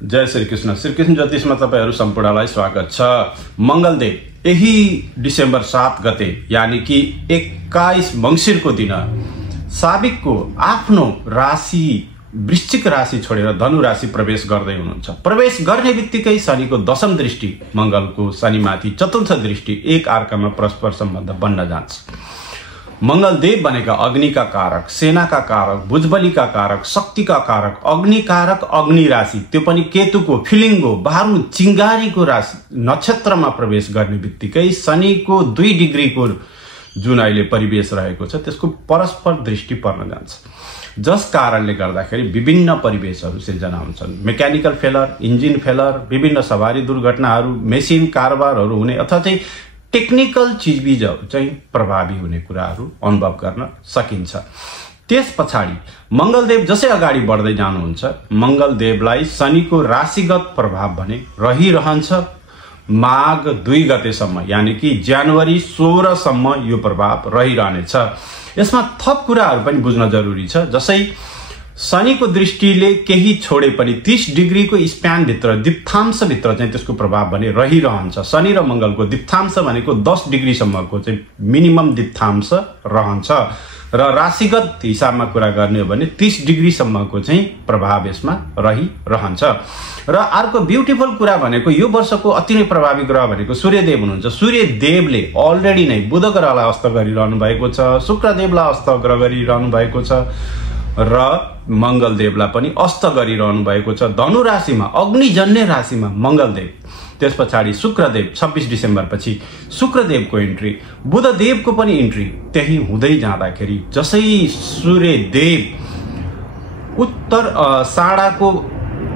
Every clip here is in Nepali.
जय श्री कृष्ण ज्योतिषमा तपाईहरु सम्पूर्णलाई स्वागत छ। मंगलदेव यही डिसेम्बर 7 गते यानी कि 21 मंसिरको दिन साबिकको आफ्नो राशि वृश्चिक राशि छोडेर धनु राशि प्रवेश गर्दै हुनुहुन्छ। प्रवेश गर्ने बित्तिकै शनिको दशम दृष्टि मंगलको शनिमाथि चतुर्थ दृष्टि एक अर्कामा परस्पर सम्बन्ध बन्न जान्छ। मंगलदेव भनेका अग्नि का कारक, सेना का कारक, भुजबली का कारक, शक्ति का कारक, अग्नि कारक अग्नि राशि, त्यो पनि केतुको फिलिङ्गो बारुद चिंगारीको राशि नक्षत्रमा प्रवेश गर्ने बित्तिकै शनिको 2 डिग्रीको जुन अहिले परिवेश रहेको छ त्यसको परस्पर दृष्टि पर्न जान्छ। जस कारणले गर्दाखेरि विभिन्न परिवेशहरू सिर्जना हुन्छन्। मेकानिकल फेलर, इन्जिन फेलर, विभिन्न सवारी दुर्घटनाहरू, मेसिन कारोबारहरू हुने अथवा चाहिँ टेक्निकल चीजबिजहरू चाहिँ प्रभावी हुने कुराहरू अनुभव गर्न सकिन्छ। त्यस पछाडि मंगलदेव जसै अगाडि बढ्दै जानुहुन्छ मंगलदेवलाई शनिको राशिगत प्रभाव भने रहिरहन्छ। माघ 2 गतेसम्म यानी कि जनवरी 16 सम्म यो प्रभाव रहिरहनेछ। यसमा थप कुराहरू पनि बुझ्न जरुरी छ। जसै शनिको दृष्टिले केही छोडे पनि 30 डिग्रीको स्प्यान भित्र दिप्तांश भित्र चाहिँ त्यसको प्रभाव भने रहिरहन्छ। शनि र मंगलको दिप्तांश भनेको 10 डिग्री सम्मको चाहिँ मिनिमम दिप्तांश रहन्छ र राशिगत हिसाबमा कुरा गर्ने हो भने 30 डिग्री सम्मको चाहिँ प्रभाव यसमा रहिरहन्छ। र अर्को ब्युटिफुल कुरा भनेको यो वर्षको अति नै प्रभावी ग्रह भनेको सूर्यदेव हुनुहुन्छ। सूर्यदेवले अलरेडी नै बुध ग्रहलाई अस्त गरिरहनु भएको छ, शुक्रदेवलाई अस्त गरिरहनु भएको छ र मंगलदेवलाई पनि अस्त गरिरहनु भएको छ। धनु राशिमा अग्निजन्य राशिमा मंगलदेव, त्यस पछाडि शुक्रदेव 26 डिसेम्बर पछि शुक्रदेवको इन्ट्री, बुधदेवको पनि इन्ट्री त्यही हुँदै जाँदाखेरि जसै सूर्यदेव उत्तर साडाको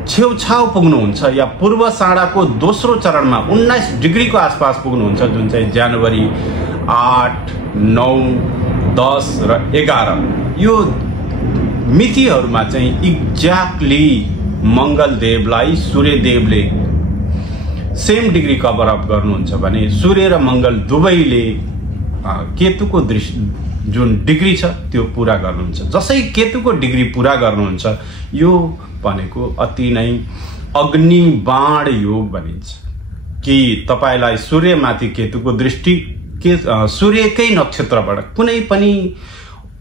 छेउछाउ पुग्नुहुन्छ या पूर्व साडाको दोस्रो चरणमा 19 डिग्रीको आसपास पुग्नुहुन्छ, जुन चाहिँ जनवरी 8, 9, 10 र 11 यो मितिहरुमा चाहिँ एक्ज्याक्टली मंगलदेवलाई सूर्यदेवले सेम डिग्री कभर अप गर्नुहुन्छ भने सूर्य र मंगल दुवैले केतुको जुन डिग्री छ त्यो पूरा गर्नुहुन्छ। जसै केतुको डिग्री पूरा गर्नुहुन्छ यो भनेको अति नै अग्नि बाण योग भनिन्छ कि तपाईलाई सूर्यमाथि केतुको दृष्टि सूर्यकै नक्षत्रबाट कुनै पनि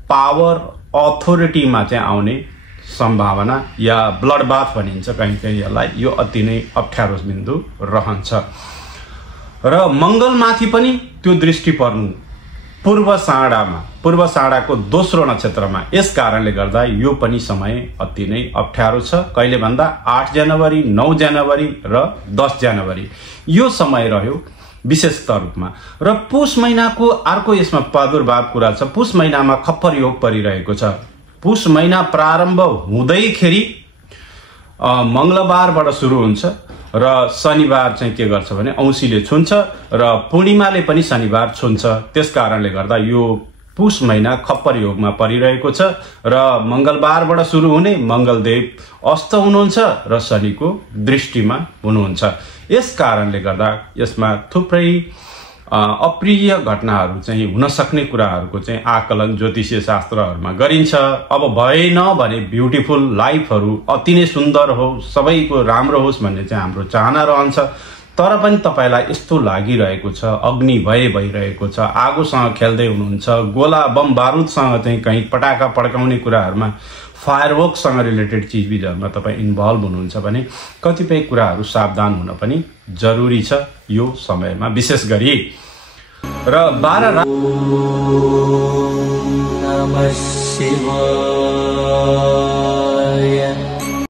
पावर अथोरिटीमा चाहिँ आउने सम्भावना या ब्लड बाथ भनिन्छ कहीं यसलाई, यो अति नै अप्ठ्यारो बिन्दु रहन्छ। र मंगलमाथि पनि त्यो दृष्टि पर्नु पूर्व साडाको दोस्रो नक्षत्रमा। यस कारणले गर्दा यो पनि समय अति नै अप्ठ्यारो छ। कहिले भन्दा 8 जनवरी, 9 जनवरी र 10 जनवरी यो समय रह्यो विशेषतः रूपमा। र पुष महिनाको अर्को यसमा प्रादुर्भाव कुरा छ। पुष महिनामा खप्पर योग परिरहेको छ। पुष महिना प्रारम्भ हुँदैखेरि मंगलबारबाट सुरु हुन्छ र शनिबार चाहिँ के गर्छ भने औँसीले छुन्छ र पूर्णिमाले पनि शनिबार छुन्छ। त्यस कारणले गर्दा यो पुष महिना खप्पर योगमा परिरहेको छ र मंगलबारबाट सुरु हुने मंगलदेव अस्त हुनुहुन्छ र शनिको दृष्टिमा हुनुहुन्छ। यस कारणले गर्दा यसमा थुप्रै अप्रिय घटनाहरू चाहिँ हुन सक्ने कुराहरूको चाहिँ आकलन ज्योतिषीय शास्त्रहरूमा गरिन्छ। अब भएन भने ब्युटिफुल लाइफहरू अति नै सुन्दर हो, सबैको राम्रो होस् भन्ने चाहिँ हाम्रो चाहना रहन्छ। तर पनि तपाईलाई यस्तो लागिरहेको छ अग्नि भइरहेको छ, आगोसँग खेल्दै हुनुहुन्छ, गोला बम बारुदसँग चाहिँ कहीं पटाका पड्काउने कुराहरूमा फायरवर्कसँग रिलेटेड चीजबिजहरूमा तपाईँ इन्भल्भ हुनुहुन्छ भने कतिपय कुराहरू सावधान हुन पनि जरुरी छ यो समयमा विशेष गरी। र 12 नमः शिवाय।